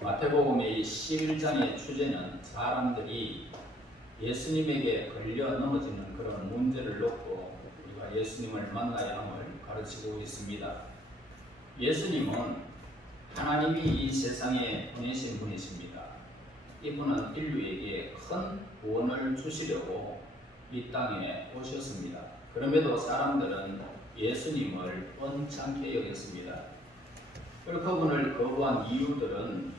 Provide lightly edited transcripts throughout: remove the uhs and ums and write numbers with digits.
마태복음의 11장의 주제는 사람들이 예수님에게 걸려 넘어지는 그런 문제를 놓고 우리가 예수님을 만나야 함을 가르치고 있습니다. 예수님은 하나님이 이 세상에 보내신 분이십니다. 이분은 인류에게 큰 구원을 주시려고 이 땅에 오셨습니다. 그럼에도 사람들은 예수님을 번창케 여겼습니다. 그리고 그분을 거부한 이유들은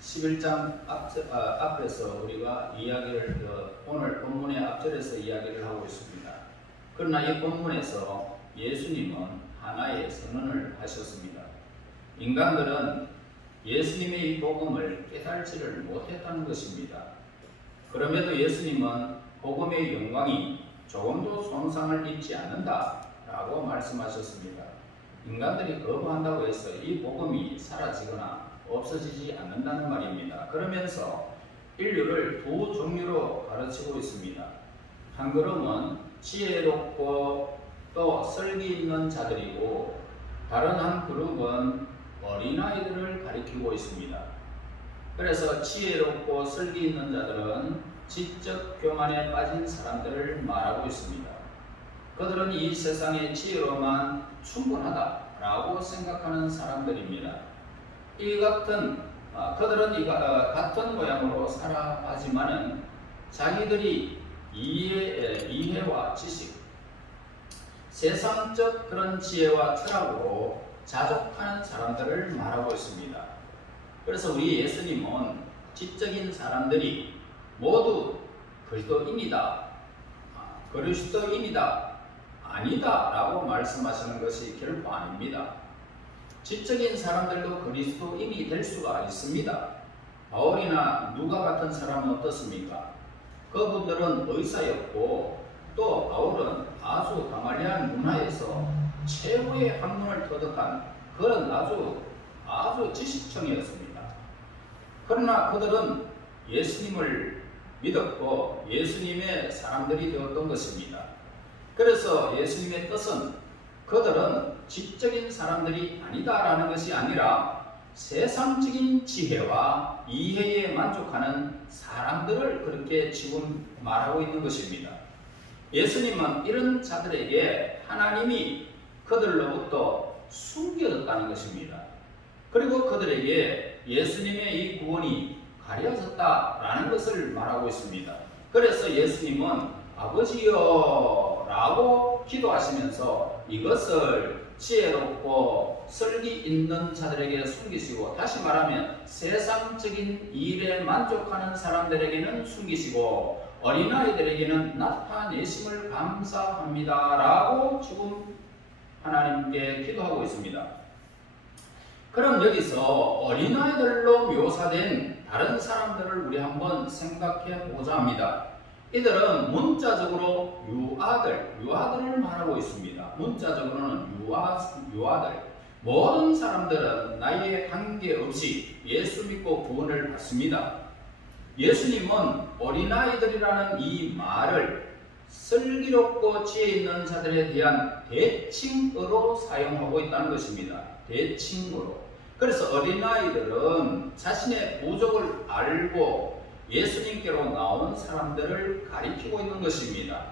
11장 앞에서 우리가 이야기를 오늘 본문의 앞절에서 이야기를 하고 있습니다. 그러나 이 본문에서 예수님은 하나의 선언을 하셨습니다. 인간들은 예수님의 이 복음을 깨달지를 못했다는 것입니다. 그럼에도 예수님은 복음의 영광이 조금도 손상을 입지 않는다 라고 말씀하셨습니다. 인간들이 거부한다고 해서 이 복음이 사라지거나 없어지지 않는다는 말입니다. 그러면서 인류를 두 종류로 가르치고 있습니다. 한 그룹은 지혜롭고 또 설기 있는 자들이고 다른 한 그룹은 어린아이들을 가리키고 있습니다. 그래서 지혜롭고 설기 있는 자들은 지적 교만에 빠진 사람들을 말하고 있습니다. 그들은 이 세상의 지혜로만 충분하다라고 생각하는 사람들입니다. 그들은 같은 모양으로 살아가지만은 자기들이 이해와 지식, 세상적 그런 지혜와 철학으로 자족하는 사람들을 말하고 있습니다. 그래서 우리 예수님은 지적인 사람들이 모두 그리스도인이다, 아니다 라고 말씀하시는 것이 결코 아닙니다. 지적인 사람들도 그리스도인이 될 수가 있습니다. 바울이나 누가 같은 사람은 어떻습니까? 그분들은 의사였고 또 바울은 아주 가말리안 문화에서 최고의 학문을 터득한 그런 아주 지식청이었습니다. 그러나 그들은 예수님을 믿었고 예수님의 사람들이 되었던 것입니다. 그래서 예수님의 뜻은 그들은 지적인 사람들이 아니다라는 것이 아니라 세상적인 지혜와 이해에 만족하는 사람들을 그렇게 지금 말하고 있는 것입니다. 예수님은 이런 자들에게 하나님이 그들로부터 숨겨졌다는 것입니다. 그리고 그들에게 예수님의 이 구원이 가려졌다라는 것을 말하고 있습니다. 그래서 예수님은 아버지여 라고 기도하시면서 이것을 지혜롭고 설기 있는 자들에게 숨기시고, 다시 말하면 세상적인 일에 만족하는 사람들에게는 숨기시고 어린아이들에게는 나타내심을 감사합니다 라고 지금 하나님께 기도하고 있습니다. 그럼 여기서 어린아이들로 묘사된 다른 사람들을 우리 한번 생각해 보자 합니다. 이들은 문자적으로 유아들을 말하고 있습니다. 문자적으로는 유아들. 모든 사람들은 나이에 관계없이 예수 믿고 구원을 받습니다. 예수님은 어린아이들이라는 이 말을 슬기롭고 지혜 있는 자들에 대한 대칭어로 사용하고 있다는 것입니다. 대칭어로. 그래서 어린아이들은 자신의 부족을 알고 예수님께로 나온 사람들을 가리키고 있는 것입니다.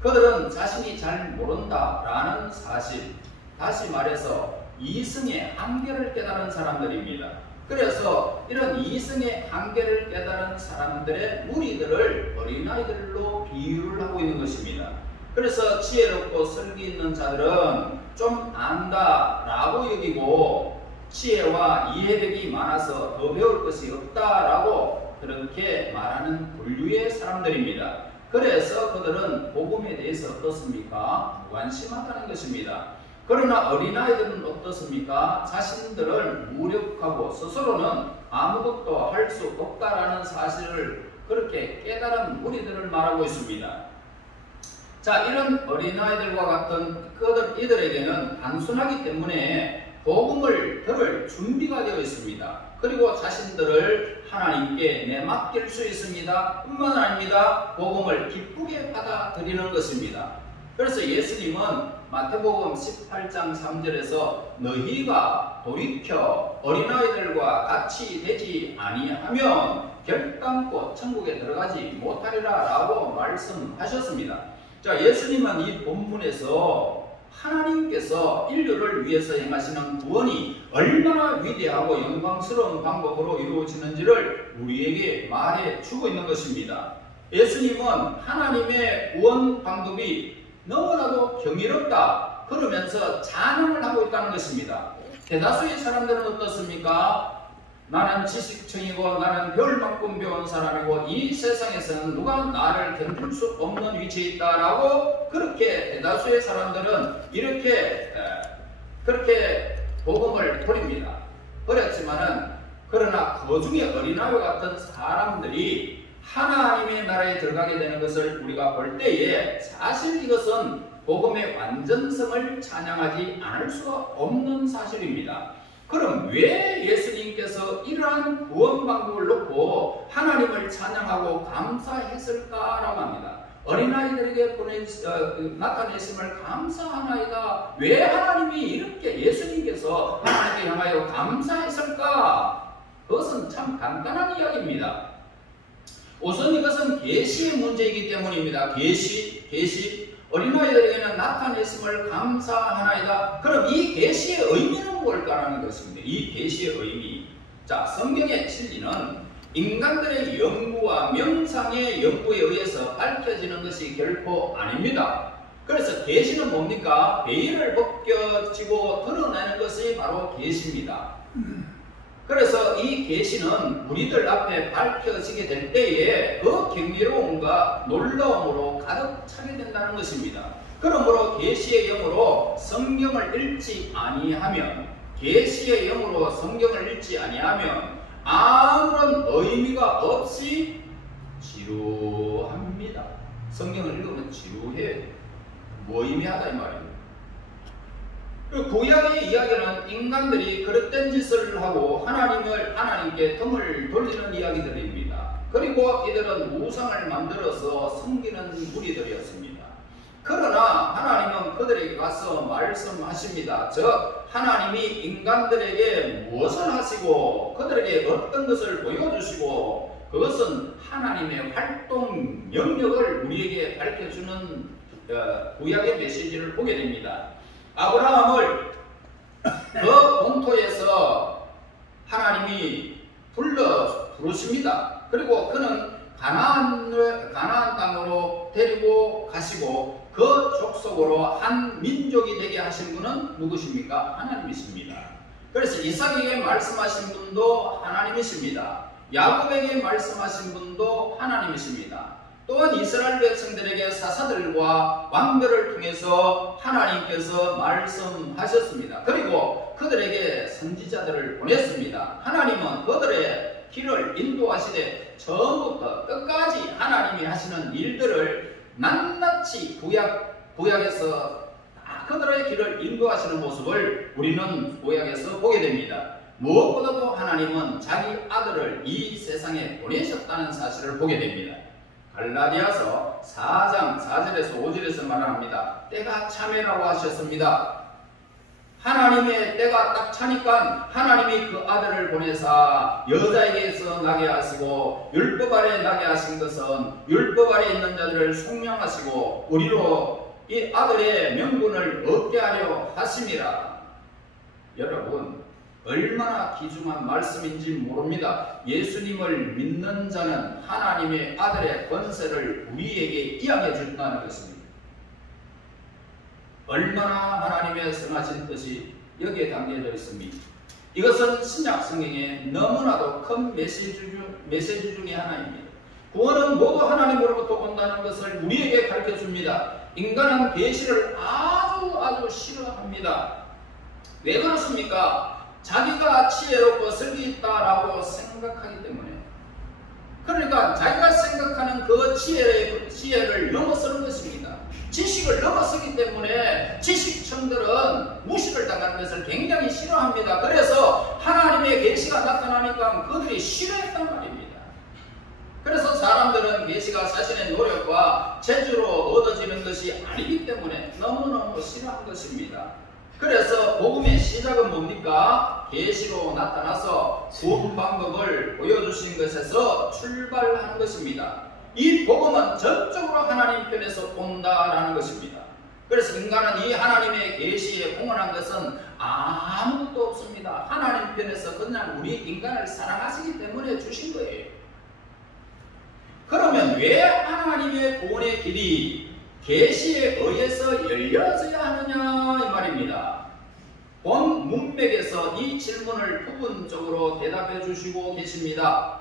그들은 자신이 잘 모른다라는 사실, 다시 말해서 이성의 한계를 깨달은 사람들입니다. 그래서 이런 이성의 한계를 깨달은 사람들의 무리들을 어린아이들로 비유를 하고 있는 것입니다. 그래서 지혜롭고 설기 있는 자들은 좀 안다라고 여기고 지혜와 이해력이 많아서 더 배울 것이 없다라고 그렇게 말하는 분류의 사람들입니다. 그래서 그들은 복음에 대해서 어떻습니까? 무관심하다는 것입니다. 그러나 어린아이들은 어떻습니까? 자신들을 무력하고 스스로는 아무것도 할 수 없다라는 사실을 그렇게 깨달은 무리들을 말하고 있습니다. 자, 이런 어린아이들과 같은 이들에게는 단순하기 때문에 복음을 들을 준비가 되어 있습니다. 그리고 자신들을 하나님께 내맡길 수 있습니다. 뿐만 아닙니다. 복음을 기쁘게 받아들이는 것입니다. 그래서 예수님은 마태복음 18장 3절에서 너희가 돌이켜 어린아이들과 같이 되지 아니하면 결단코 천국에 들어가지 못하리라 라고 말씀하셨습니다. 자, 예수님은 이 본문에서 하나님께서 인류를 위해서 행하시는 구원이 얼마나 위대하고 영광스러운 방법으로 이루어지는지를 우리에게 말해 주고 있는 것입니다. 예수님은 하나님의 구원 방법이 너무나도 경이롭다 그러면서 찬양을 하고 있다는 것입니다. 대다수의 사람들은 어떻습니까? 나는 지식층이고 나는 별만큼 배운 사람이고 이 세상에서는 누가 나를 견딜 수 없는 위치에 있다라고 그렇게 대다수의 사람들은 그렇게 복음을 버립니다. 버렸지만은 그러나 그 중에 어린아이와 같은 사람들이 하나님의 나라에 들어가게 되는 것을 우리가 볼 때에 사실 이것은 복음의 완전성을 찬양하지 않을 수가 없는 사실입니다. 그럼 왜 예수님께서 이러한 구원 방법을 놓고 하나님을 찬양하고 감사했을까라고 합니다. 어린아이들에게 나타내심을 감사하나이다. 왜 하나님이 이렇게 예수님께서 하나님께 향하여 감사했을까? 그것은 참 간단한 이야기입니다. 우선 이것은 계시의 문제이기 때문입니다. 계시. 어린아이들에게는 나타냈음을 감사하나이다. 그럼 이 계시의 의미는 뭘까라는 것입니다. 이 계시의 의미. 자, 성경의 진리는 인간들의 연구와 명상의 연구에 의해서 밝혀지는 것이 결코 아닙니다. 그래서 계시는 뭡니까? 베일을 벗겨지고 드러내는 것이 바로 계시입니다. 그래서 이 계시는 우리들 앞에 밝혀지게 될 때에 그 경이로움과 놀라움으로 가득 차게 된다는 것입니다. 그러므로 계시의 영으로 성경을 읽지 아니하면 아무런 의미가 없이 지루합니다. 성경을 읽으면 지루해요. 무의미하다 이 말입니다. 구약의 이야기는 인간들이 그릇된 짓을 하고 하나님께 등을 돌리는 이야기들입니다. 그리고 이들은 우상을 만들어서 섬기는 무리들이었습니다. 그러나 하나님은 그들에게 가서 말씀하십니다. 즉 하나님이 인간들에게 무엇을 하시고 그들에게 어떤 것을 보여주시고 그것은 하나님의 활동 영역을 우리에게 밝혀주는 구약의 메시지를 보게 됩니다. 아브라함을 그 본토에서 하나님이 부르십니다. 그리고 그는 가나안 땅으로 데리고 가시고 그 족속으로 한 민족이 되게 하신 분은 누구십니까? 하나님이십니다. 그래서 이삭에게 말씀하신 분도 하나님이십니다. 야곱에게 말씀하신 분도 하나님이십니다. 또한 이스라엘 백성들에게 사사들과 왕들을 통해서 하나님께서 말씀하셨습니다. 그리고 그들에게 선지자들을 보냈습니다. 하나님은 그들의 길을 인도하시되 처음부터 끝까지 하나님이 하시는 일들을 낱낱이 구약에서 그들의 길을 인도하시는 모습을 우리는 구약에서 보게 됩니다. 무엇보다도 하나님은 자기 아들을 이 세상에 보내셨다는 사실을 보게 됩니다. 갈라디아서 4장 4절에서 5절에서 말합니다. 때가 참이라고 하셨습니다. 하나님의 때가 딱 차니까 하나님이 그 아들을 보내사 여자에게서 나게 하시고 율법 아래 나게 하신 것은 율법 아래 있는 자들을 속량하시고 우리로 이 아들의 명분을 얻게 하려 하심이라. 여러분 얼마나 귀중한 말씀인지 모릅니다. 예수님을 믿는 자는 하나님의 아들의 권세를 우리에게 이야기해 준다는 것입니다. 얼마나 하나님의 선하신 뜻이 여기에 담겨져 있습니다. 이것은 신약 성경의 너무나도 큰 메시지 중에 하나입니다. 구원은 모두 하나님으로부터 온다는 것을 우리에게 가르쳐줍니다. 인간은 계시를 아주 싫어합니다. 왜 그렇습니까? 자기가 지혜롭고 설기 있다라고 생각하기 때문에. 그러니까 자기가 생각하는 그 지혜를 넘어서는 것입니다. 지식을 넘어서기 때문에 지식층들은 무시를 당하는 것을 굉장히 싫어합니다. 그래서 하나님의 계시가 나타나니까 그들이 싫어했단 말입니다. 그래서 사람들은 계시가 자신의 노력과 재주로 얻어지는 있는 것이 아니기 때문에 너무너무 싫어한 것입니다. 그래서 복음의 시작은 뭡니까? 계시로 나타나서 구원 방법을 보여주신 것에서 출발하는 것입니다. 이 복음은 전적으로 하나님 편에서 온다라는 것입니다. 그래서 인간은 이 하나님의 계시에 공헌한 것은 아무것도 없습니다. 하나님 편에서 그냥 우리 인간을 사랑하시기 때문에 주신 거예요. 그러면 왜 하나님의 구원의 길이 계시에 의해서 열려져야 하느냐 이 말입니다. 본 문맥에서 이 질문을 부분적으로 대답해 주시고 계십니다.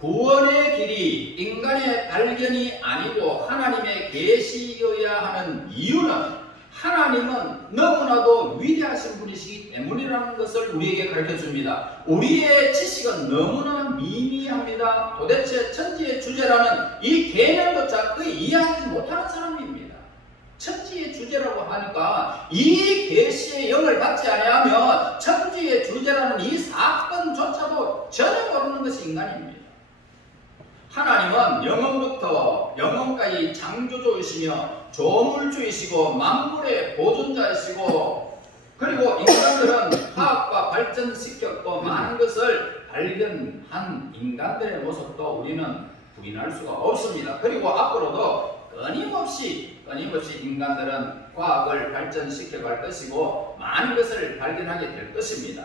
구원의 길이 인간의 발견이 아니고 하나님의 계시여야 하는 이유는 하나님은 너무나도 위대하신 분이시기 때문이라는 것을 우리에게 가르쳐 줍니다. 우리의 지식은 너무나 미미합니다. 도대체 천지의 주제라는 이 개념조차 거의 이해하지 못하는 사람입니다. 천지의 주제라고 하니까 이 계시의 영을 받지 아니하면 천지의 주제라는 이 사건조차도 전혀 모르는 것이 인간입니다. 하나님은 영원부터 영원까지 창조주이시며 조물주이시고 만물의 보존자이시고 그리고 인간들은 과학과 발전시켰고 많은 것을 발견한 인간들의 모습도 우리는 부인할 수가 없습니다. 그리고 앞으로도 끊임없이 인간들은 과학을 발전시켜 갈 것이고 많은 것을 발견하게 될 것입니다.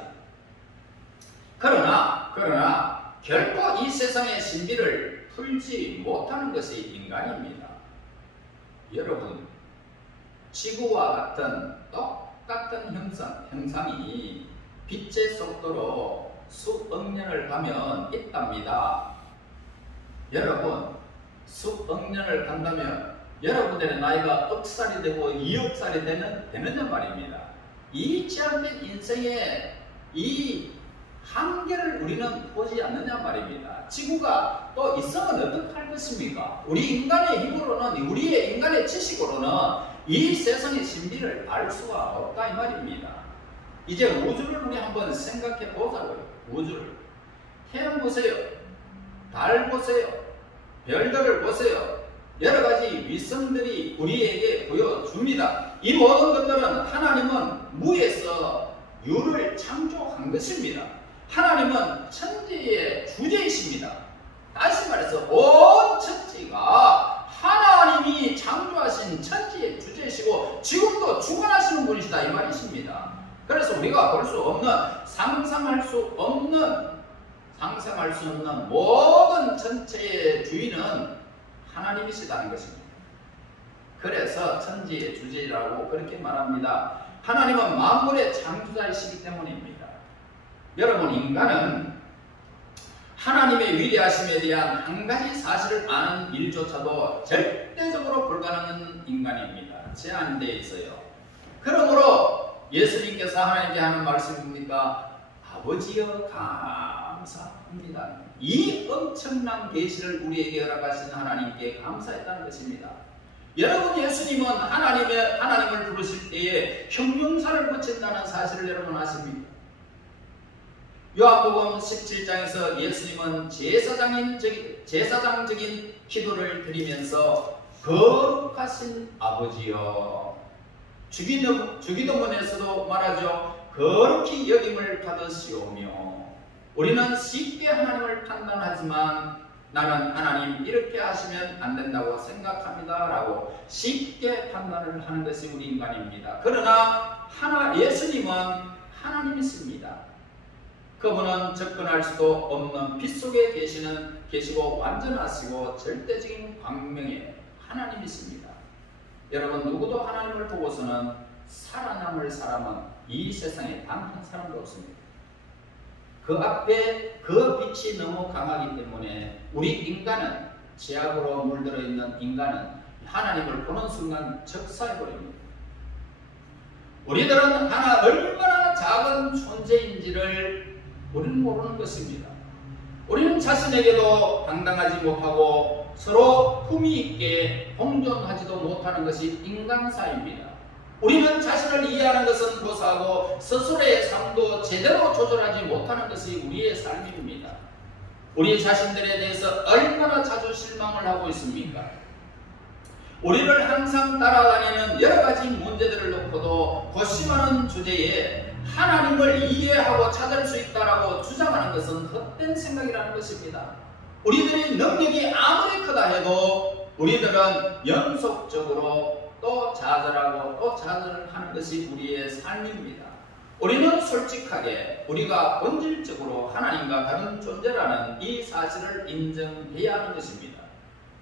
그러나 결코 이 세상의 신비를 풀지 못하는 것이 인간입니다. 여러분, 지구와 같은 똑같은 형상이 빛의 속도로 수억 년을 가면 있답니다. 여러분, 수억 년을 간다면 여러분들의 나이가 억살이 되고 2억 살이 되느냐 말입니다. 이 제한된 인생의 이 한계를 우리는 보지 않느냐 말입니다. 지구가 또 있으면 어떡할 것입니까? 우리 인간의 힘으로는, 우리의 인간의 지식으로는 이 세상의 신비를 알 수가 없다 이 말입니다. 이제 우주를 우리 한번 생각해 보자고요. 우주를. 태양 보세요. 달 보세요. 별들을 보세요. 여러 가지 위성들이 우리에게 보여줍니다. 이 모든 것들은 하나님은 무에서 유를 창조한 것입니다. 하나님은 천지의 주제이십니다. 다시 말해서 온 천지가 하나님이 창조하신 천지의 주제이시고 지금도 주관하시는 분이시다 이 말이십니다. 그래서 우리가 볼 수 없는, 상상할 수 없는 모든 천체의 주인은 하나님이시다는 것입니다. 그래서 천지의 주제라고 그렇게 말합니다. 하나님은 만물의 창조자이시기 때문입니다. 여러분, 인간은 하나님의 위대하심에 대한 한 가지 사실을 아는 일조차도 절대적으로 불가능한 인간입니다. 제한되어 있어요. 그러므로 예수님께서 하나님께 하는 말씀입니까? 아버지여 감사합니다. 이 엄청난 계시를 우리에게 허락하신 하나님께 감사했다는 것입니다. 여러분, 예수님은 하나님을 부르실 때에 형용사를 붙인다는 사실을 여러분 아십니까? 요한복음 17장에서 예수님은 제사장적인 기도를 드리면서 거룩하신 아버지여, 주기도문에서도 말하죠. 거룩히 여김을 받으시오며, 우리는 쉽게 하나님을 판단하지만 나는 하나님 이렇게 하시면 안 된다고 생각합니다 라고 쉽게 판단을 하는 것이 우리 인간입니다. 그러나 예수님은 하나님이십니다. 그분은 접근할 수도 없는 빛 속에 계시고 완전하시고 절대적인 광명의 하나님이십니다. 여러분, 누구도 하나님을 보고서는 살아남을 사람은 이 세상에 단 한 사람도 없습니다. 그 앞에 그 빛이 너무 강하기 때문에 우리 인간은, 죄악으로 물들어 있는 인간은 하나님을 보는 순간 적사해버립니다. 우리들은 얼마나 작은 존재인지를 우리는 모르는 것입니다. 우리는 자신에게도 당당하지 못하고 서로 품위 있게 공존하지도 못하는 것이 인간사입니다. 우리는 자신을 이해하는 것은 고사하고 스스로의 삶도 제대로 조절하지 못하는 것이 우리의 삶입니다. 우리 자신들에 대해서 얼마나 자주 실망을 하고 있습니까? 우리를 항상 따라다니는 여러 가지 문제들을 놓고도 고심하는 주제에 하나님을 이해하고 찾을 수 있다라고 주장하는 것은 헛된 생각이라는 것입니다. 우리들의 능력이 아무리 크다 해도 우리들은 연속적으로 또 좌절하고 또 좌절을 하는 것이 우리의 삶입니다. 우리는 솔직하게 우리가 본질적으로 하나님과 다른 존재라는 이 사실을 인정해야 하는 것입니다.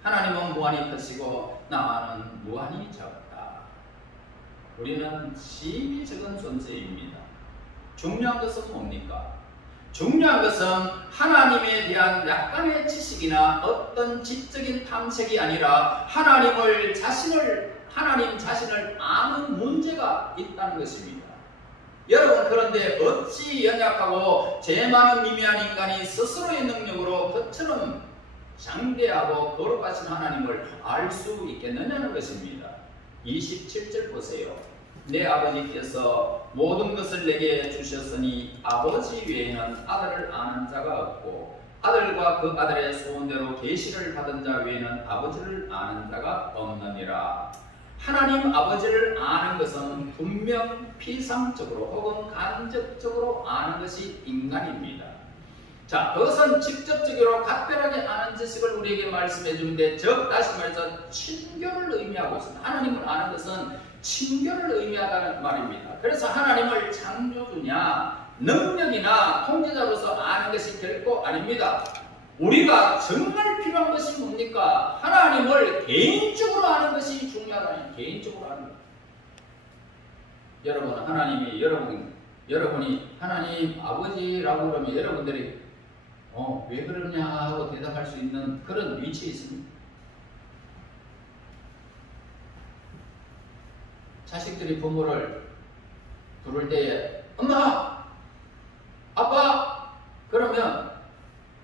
하나님은 무한히 크시고 나는 무한히 작다. 우리는 심히 적은 존재입니다. 중요한 것은 뭡니까? 중요한 것은 하나님에 대한 약간의 지식이나 어떤 지적인 탐색이 아니라 하나님 자신을 아는 문제가 있다는 것입니다. 여러분, 그런데 어찌 연약하고 죄 많은 미미한 인간이 스스로의 능력으로 그처럼 장대하고 거룩하신 하나님을 알 수 있겠느냐는 것입니다. 27절 보세요. 내 아버지께서 모든 것을 내게 주셨으니 아버지 외에는 아들을 아는 자가 없고 아들과 그 아들의 소원대로 계시를 받은 자 외에는 아버지를 아는 자가 없느니라. 하나님 아버지를 아는 것은 분명 피상적으로 혹은 간접적으로 아는 것이 인간입니다. 자, 그것은 직접적으로 각별하게 아는 지식을 우리에게 말씀해 주는데, 즉 다시 말해서 친교를 의미하고 있습니다. 하나님을 아는 것은 친교를 의미하다는 말입니다. 그래서 하나님을 창조주냐 능력이나 통제자로서 아는 것이 결코 아닙니다. 우리가 정말 필요한 것이 뭡니까? 하나님을 개인적으로 아는 것이 중요하다. 개인적으로 아는 것. 여러분, 하나님이 여러분이 하나님 아버지라고 그러면 여러분들이 왜 그러냐 하고 대답할 수 있는 그런 위치에 있습니다. 자식들이 부모를 부를 때에 엄마, 아빠 그러면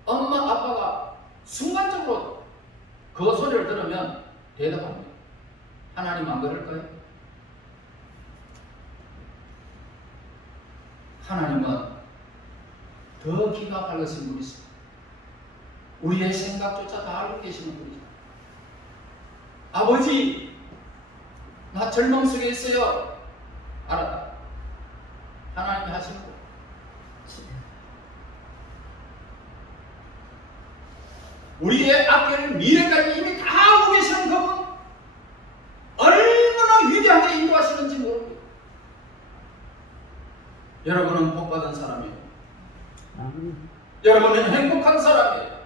엄마, 아빠가 순간적으로 그 소리를 들으면 대답합니다. 하나님 안 그럴까요? 하나님은 더 기가 밝으신 분이십니다. 우리의 생각조차 다 알고 계시는 분이죠. 아버지, 나 절망 속에 있어요. 알았다. 하나님이 하시는 거. 우리의 앞길 미래까지 이미 다 알고 계시는 그분, 얼마나 위대하게 인도하시는지 모릅니다. 여러분은 복받은 사람이에요. 여러분은 행복한 사람이에요.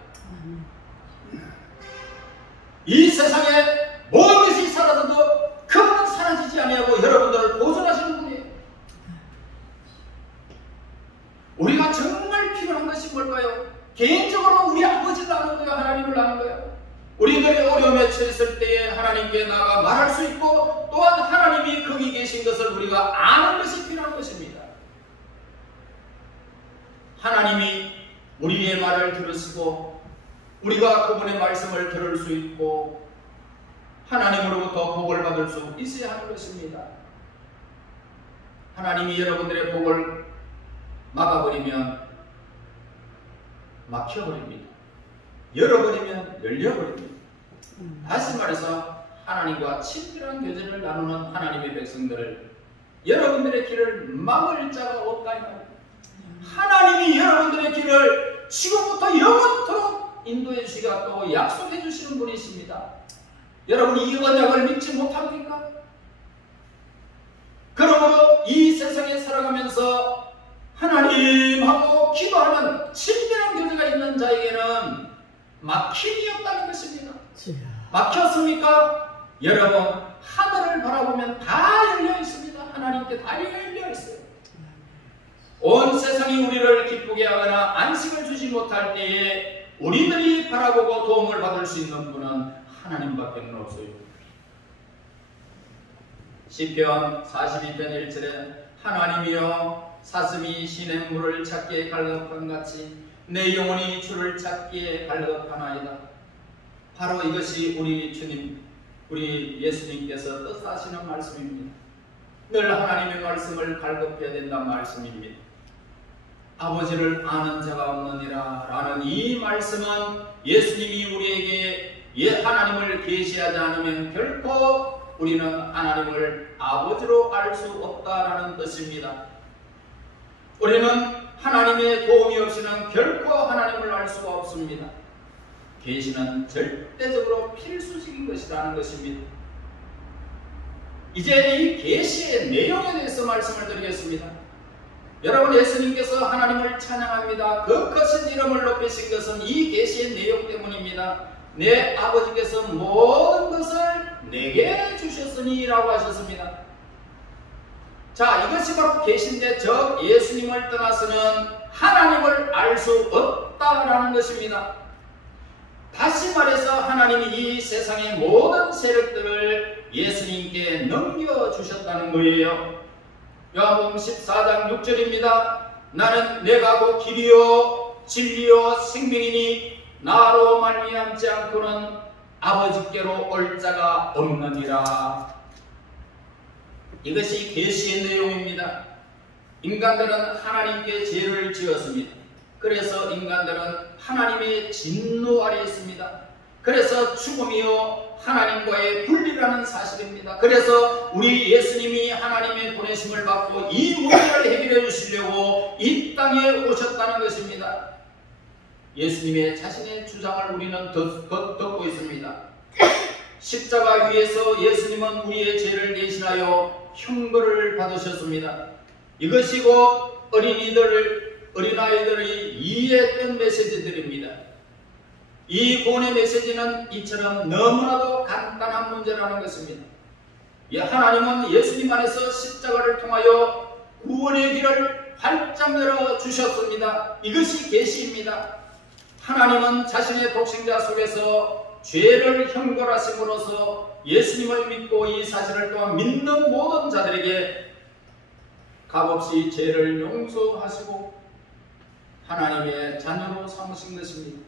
이 세상에 모든 것이 사라져도 그분은 사라지지 아니하고 여러분들을 보존하시는 분이에요. 우리가 정말 필요한 것이 뭘까요? 개인적으로 우리 아버지를 아는 거예요? 하나님을 아는 거예요? 우리들이 어려움에 처했을 때에 하나님께 나가 말할 수 있고, 또한 하나님이 거기 계신 것을 우리가 아는 것이 필요한 것입니다. 하나님이 우리의 말을 들으시고 우리가 그분의 말씀을 들을 수 있고 하나님으로부터 복을 받을 수 있어야 하는 것입니다. 하나님이 여러분들의 복을 막아버리면 막혀버립니다. 열어버리면 열려버립니다. 다시 말해서 하나님과 친밀한 교제를 나누는 하나님의 백성들을 여러분들의 길을 막을 자가 없다 이 말입니다. 하나님이 여러분들의 길을 지금부터 영원토록 인도해 주시겠다고 약속해 주시는 분이십니다. 여러분이 이 언약을 믿지 못합니까? 그러므로 이 세상에 살아가면서 하나님하고 기도하는 친밀한 교제가 있는 자에게는 막힘이 없다는 것입니다. 막혔습니까? 여러분, 하늘을 바라보면 다 열려 있습니다. 하나님께 다 열려 있어요. 온 세상이 우리를 기쁘게 하거나 안식을 주지 못할 때에 우리들이 바라보고 도움을 받을 수 있는 분은 하나님밖에 없어요. 시편 42편 1절에 하나님이여 사슴이 시냇 물을 찾기에 갈급한 같이 내 영혼이 주를 찾기에 갈급하나이다. 바로 이것이 우리 주님, 우리 예수님께서 뜻하시는 말씀입니다. 늘 하나님의 말씀을 갈급해야 된다는 말씀입니다. 아버지를 아는 자가 없느니라 라는 이 말씀은 예수님이 우리에게 하나님을 계시하지 않으면 결코 우리는 하나님을 아버지로 알 수 없다라는 뜻입니다. 우리는 하나님의 도움이 없이는 결코 하나님을 알 수가 없습니다. 계시는 절대적으로 필수적인 것이라는 것입니다. 이제 이 계시의 내용에 대해서 말씀을 드리겠습니다. 여러분, 예수님께서 하나님을 찬양합니다. 그 크신 이름을 높이신 것은 이 계시의 내용 때문입니다. 내 아버지께서 모든 것을 내게 주셨으니 라고 하셨습니다. 자, 이것이 바로 계시인데, 즉 예수님을 떠나서는 하나님을 알 수 없다라는 것입니다. 다시 말해서 하나님이 이 세상의 모든 세력들을 예수님께 넘겨주셨다는 거예요. 요한복음 14장 6절입니다. 나는 내가 곧 길이요 진리요 생명이니 나로 말미암지 않고는 아버지께로 올 자가 없느니라. 이것이 계시의 내용입니다. 인간들은 하나님께 죄를 지었습니다. 그래서 인간들은 하나님의 진노 아래 있습니다. 그래서 죽음이요 하나님과의 분리라는 사실입니다. 그래서 우리 예수님이 하나님의 보내심을 받고 이 문제를 해결해 주시려고 이 땅에 오셨다는 것입니다. 예수님의 자신의 주장을 우리는 듣고 있습니다. 십자가 위에서 예수님은 우리의 죄를 대신하여 형벌을 받으셨습니다. 이것이 곧 어린아이들이 이해했던 메시지들입니다. 이 구원의 메시지는 이처럼 너무나도 간단한 문제라는 것입니다. 하나님은 예수님 안에서 십자가를 통하여 구원의 길을 활짝 열어주셨습니다. 이것이 계시입니다. 하나님은 자신의 독생자 속에서 죄를 형벌하심으로써 예수님을 믿고 이 사실을 또한 믿는 모든 자들에게 값없이 죄를 용서하시고 하나님의 자녀로 삼으신 것입니다.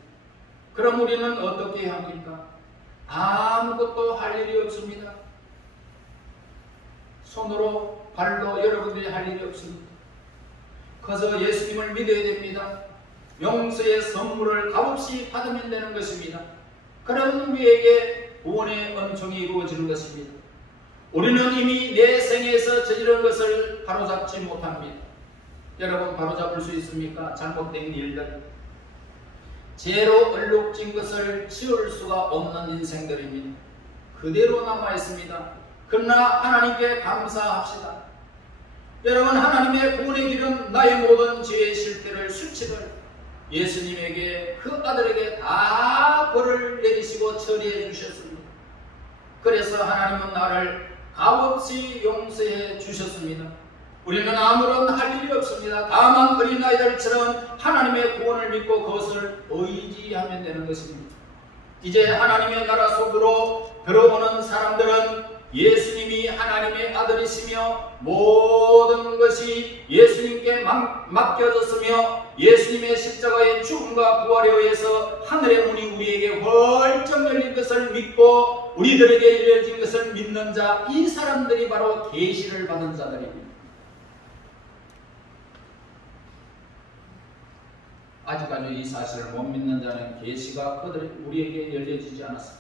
그럼 우리는 어떻게 해야 합니까? 아무것도 할 일이 없습니다. 손으로 발로 여러분들이 할 일이 없습니다. 그저 예수님을 믿어야 됩니다. 용서의 선물을 값없이 받으면 되는 것입니다. 그러면 우리에게 구원의 은총이 이루어지는 것입니다. 우리는 이미 내 생에서 저지른 것을 바로잡지 못합니다. 여러분, 바로잡을 수 있습니까? 잘못된 일들, 죄로 얼룩진 것을 지울 수가 없는 인생들입니다. 그대로 남아있습니다. 그러나 하나님께 감사합시다. 여러분, 하나님의 구원의 길은 나의 모든 죄의 실패를 수치를 예수님에게, 그 아들에게 다 벌을 내리시고 처리해 주셨습니다. 그래서 하나님은 나를 값없이 용서해 주셨습니다. 우리는 아무런 할 일이 없습니다. 다만 어린아이들처럼 하나님의 구원을 믿고 그것을 의지하면 되는 것입니다. 이제 하나님의 나라 속으로 들어오는 사람들은 예수님이 하나님의 아들이시며 모든 것이 예수님께 맡겨졌으며 예수님의 십자가의 죽음과 부활에 의해서 하늘의 문이 우리에게 활짝 열린 것을 믿고 우리들에게 열려진 것을 믿는 자, 이 사람들이 바로 계시를 받은 자들입니다. 아직까지 이 사실을 못 믿는 자는 계시가 우리에게 열려지지 않았습니다.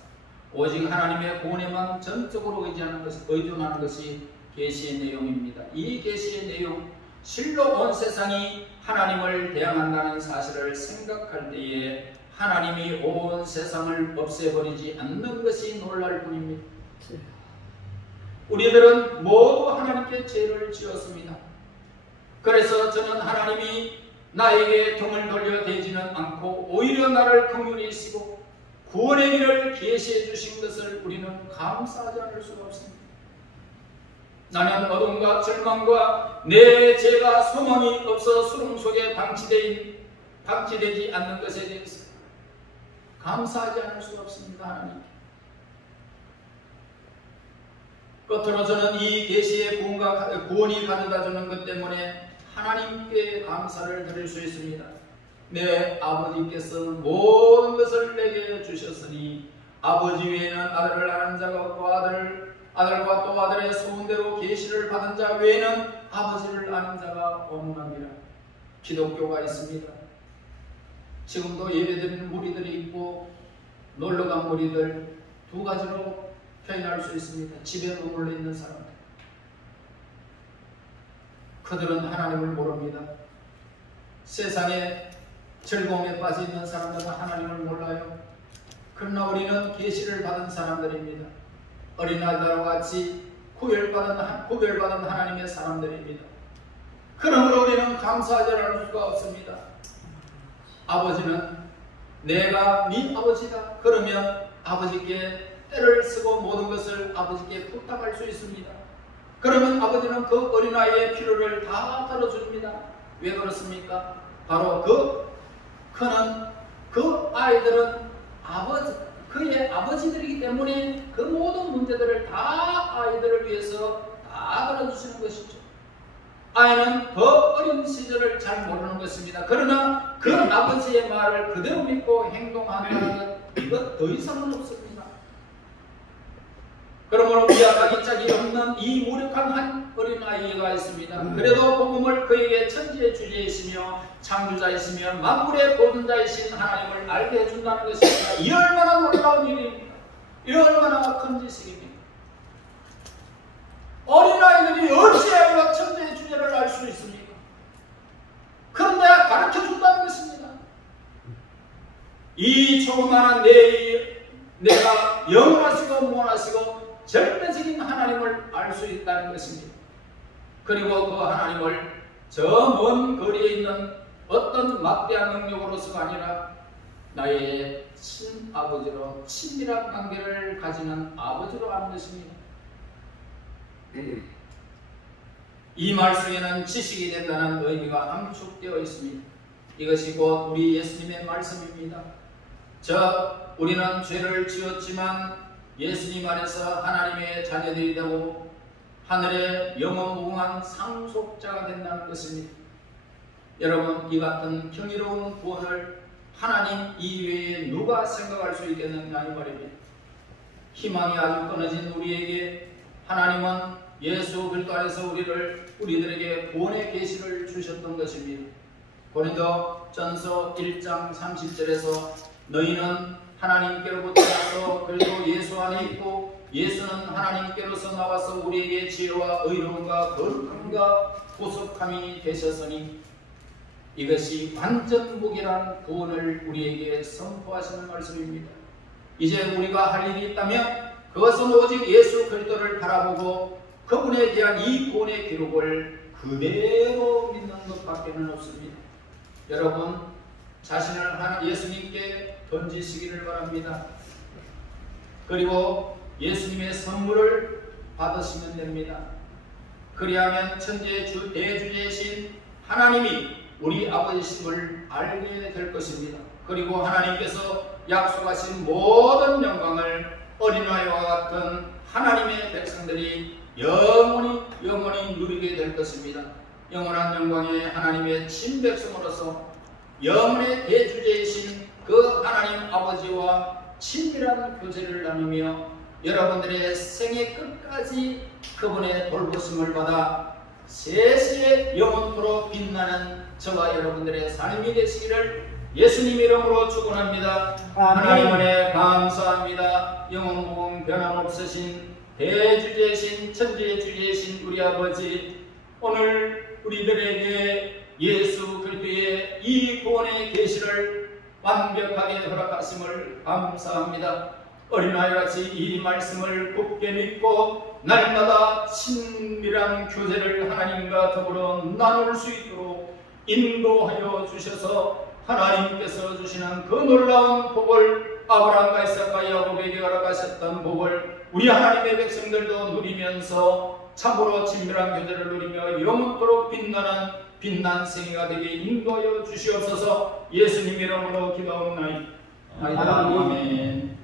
오직 하나님의 구원에만 전적으로 의존하는 것이 계시의 내용입니다. 이 계시의 내용, 실로 온 세상이 하나님을 대항한다는 사실을 생각할 때에 하나님이 온 세상을 없애버리지 않는 것이 놀랄 뿐입니다. 우리들은 모두 하나님께 죄를 지었습니다. 그래서 저는 하나님이 나에게 등을 돌려 대지는 않고 오히려 나를 긍휼히 여기시고 구원의 길을 계시해 주신 것을 우리는 감사하지 않을 수가 없습니다. 나는 어둠과 절망과 내 죄가 소망이 없어 수렁 속에 방치되지 않는 것에 대해서 감사하지 않을 수가 없습니다. 하나님께. 끝으로 저는 이 계시의 구원이 가져다주는 것 때문에 하나님께 감사를 드릴 수 있습니다. 내 아버지께서 모든 것을 내게 주셨으니 아버지 외에는 아들을 아는 자가 없고 아들과 또 아들의 소원대로 계시를 받은 자 외에는 아버지를 아는 자가 없느니라. 기독교가 있습니다. 지금도 예배드리는 무리들이 있고 놀러간 무리들 두 가지로 표현할 수 있습니다. 집에 머물러 있는 사람들. 그들은 하나님을 모릅니다. 세상에 즐거움에 빠져 있는 사람들은 하나님을 몰라요. 그러나 우리는 계시를 받은 사람들입니다. 어린아이들과 같이 구별받은 하나님의 사람들입니다. 그러므로 우리는 감사하지 않을 수가 없습니다. 아버지는 내가 네 아버지다. 그러면 아버지께 때를 쓰고 모든 것을 아버지께 부탁할 수 있습니다. 그러면 아버지는 그 어린아이의 필요를 다 들어줍니다. 왜 그렇습니까? 바로 그 아이들은 그의 아버지들이기 때문에 그 모든 문제들을 다 아이들을 위해서 다 들어주시는 것이죠. 아이는 더 어린 시절을 잘 모르는 것입니다. 그러나 그 아버지의 말을 그대로 믿고 행동하는 것, 이것 더 이상은 없습니다. 그러므로 위아가 이 짝이 없는 이 무력한 한 어린아이가 있습니다. 그래도 복음을 그에게 천지의 주제이시며 창조자이시며 만물의 보존자이신 하나님을 알게 해준다는 것입니다. 이 얼마나 놀라운 일입니까? 이 얼마나 큰 지식입니까? 어린아이들이 어찌하여 천지의 주제를 알 수 있습니까? 그런데 가르쳐준다는 것입니다. 이 조그마한 내가 영원하시고 무한하시고 절대적인 하나님을 알 수 있다는 것입니다. 그리고 그 하나님을 저 먼 거리에 있는 어떤 막대한 능력으로서가 아니라 나의 친아버지로 친밀한 관계를 가지는 아버지로 아는 것입니다. 이 말씀에는 지식이 된다는 의미가 함축되어 있습니다. 이것이 곧 우리 예수님의 말씀입니다. 우리는 죄를 지었지만 예수님 안에서 하나님의 자녀들이 되고 하늘의 영원무궁한 상속자가 된다는 것입니다. 여러분, 이 같은 경이로운 구원을 하나님 이외에 누가 생각할 수 있겠느냐 이 말입니다. 희망이 아주 끊어진 우리에게 하나님은 예수 그리스도 안에서 우리들에게 구원의 계시를 주셨던 것입니다. 고린도전서 1장 30절에서 너희는 하나님께로부터 나서 그리고 예수 안에 있고 예수는 하나님께로서 나와서 우리에게 지혜와 의로움과 거룩함과 구속함이 되셨으니 이것이 완전 무결한 구원을 우리에게 선포하시는 말씀입니다. 이제 우리가 할 일이 있다면 그것은 오직 예수 그리스도를 바라보고 그분에 대한 이 구원의 기록을 그대로 믿는 것밖에는 없습니다. 여러분 자신을 예수님께 던지시기를 바랍니다. 그리고 예수님의 선물을 받으시면 됩니다. 그리하면 천지의 대주제이신 하나님이 우리 아버지심을 알게 될 것입니다. 그리고 하나님께서 약속하신 모든 영광을 어린아이와 같은 하나님의 백성들이 영원히 누리게 될 것입니다. 영원한 영광의 하나님의 친백성으로서 영원의 대주제이신 그 하나님 아버지와 친밀한 교제를 나누며 여러분들의 생애 끝까지 그분의 돌보심을 받아 세세에 영원토록 빛나는 저와 여러분들의 삶이 되시기를 예수님 이름으로 축원합니다. 하나님 은혜 감사합니다. 영원무궁 변함없으신 대주제이신 천지의 주제이신 우리 아버지, 오늘 우리들에게 예수 그리스도의 이 구원의 계시를 완벽하게 허락하심을 감사합니다. 어린아이같이 이 말씀을 굳게 믿고 날마다 친밀한 교제를 하나님과 더불어 나눌 수 있도록 인도하여 주셔서 하나님께서 주시는 그 놀라운 복을 아브라함과 이삭과 야곱에게 허락하셨던 복을 우리 하나님의 백성들도 누리면서 참으로 친밀한 교제를 누리며 영원토록 빛나는 빛난 생애가 되게 인도하여 주시옵소서. 예수님 이름으로 기도하옵나이다. 아멘.